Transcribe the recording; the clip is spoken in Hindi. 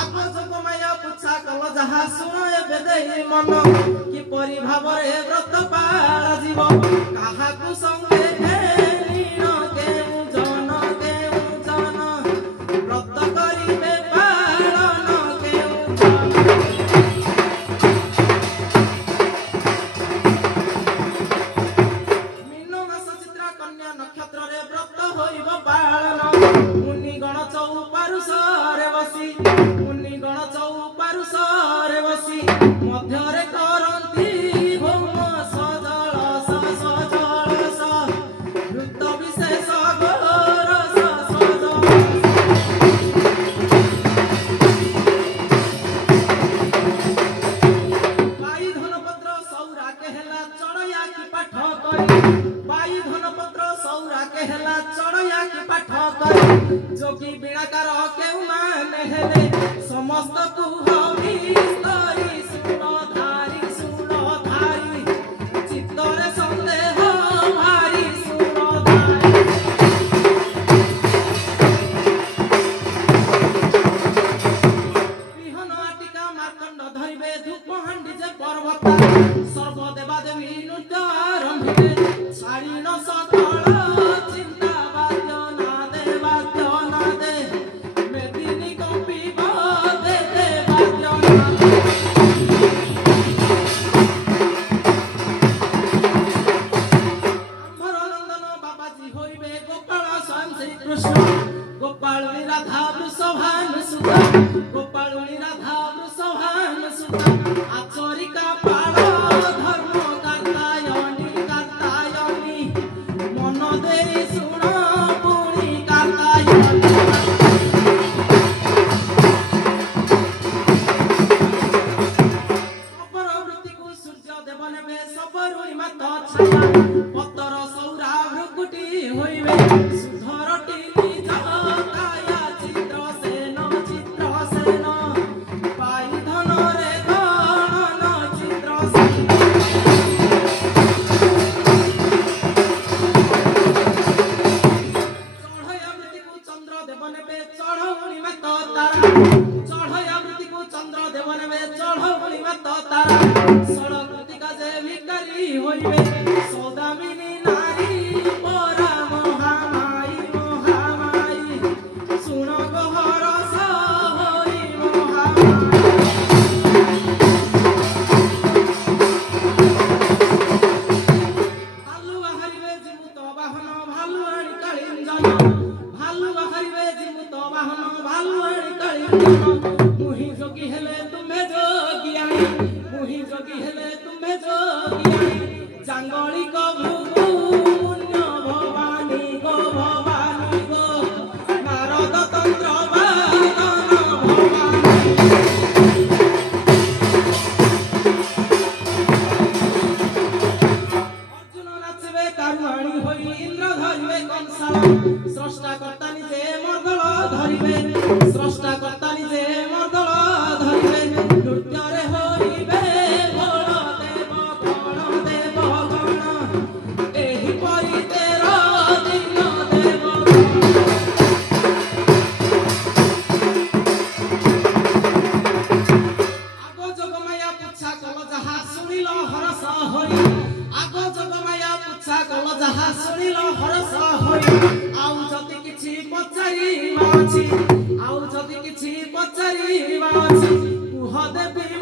आग जोग माया पुछा कल जहा सुन एबे देई मन किपरि भाबरे व्रत पाळा जीव काहाकु संगे घेनी न केउ जन व्रत करिबे पाळन केउ जन मीन मास चित्रा कन्या नक्षत्र रे व्रत होइब पाळन मुनि गण चौपारुषरे बसी मुनि गण चौपारुषरे बसी मध्यरे करंती भौम सजल वृत्त विशेष गरस सजल बाई धनपत्र सौरा केहला चढ़या की पाठ करी बाई धनपत्र सौरा केहला चढ़या की पाठ करी जोगी बिणाकार केउ माने हेले समस्त कुहमी स्तरी सुणधारी चित्तरे संदेह भारी सुणधारी विहन आटिका मार्कंड धरिबे धूप हांडी जे पर्वता सर्व देवा देवी नृत्य आरंभिबे छाड़ी न सकल चिंता वाद्य नादे मेदिनी कंपिब दे वाद्य नादे आंबर नंदन बाबाजी होइबे गोपाल स्वयं श्री कृष्ण गोपाल राधा वृषभान सुता गोपाल राधा वृषभान सुता आचरिका पाळ धर्म कार्तायनी मन देई सुण पुणी कार्तायनी सबर वृत्ति को सूर्य देव नेबे सबरुणी मात छाया पतर सौरा भृकुटी होइबे सुधरटी निज काया चित्र सेन पाई धन रे गणन चित्र सेन चढ़यावृत्ति को चंद्र देव नेबे चढ़ौणी मात तारा चढ़यावृत्ति को चंद्र देव नेबे चढ़ौणी मात तारा सड़कृतिका जे भिकारी होइबे सौदामिनी नारी परा महामाई सुण गहर होई महामाई भालु बाहरिबे जीमुत बाहन भालु आणी कालिंजन भालु बाहरिबे जीमुत बाहन भालु आणी कालिंजन मुहि जोगी हेले तुम्हे जोगियाणी मुहि जोगी हेले तुम्हे जोगियाणी जांगली को भृगु पुण्य भवानी गो नारद तंत्र वादन भवानी अर्जुन नाचबे कारुआणी होई इंद्र धरिबे कंसाल स्रष्टा कर्ता निजे मर्दल धरिबे स्रष्टा कर्ता निजे मर्दल धरिबे नृत्यरे होइबे गण देव गण एही परि तेरा दिन देव आगो जोग माया पुछा कल जहा सुनिल हरस होई आगो जोग माया पुछा कल जहा सुनिल हरस होई आउ जति किछि पचारिबा अछि आउ जति किछि पचारिबा अछि कुह देवी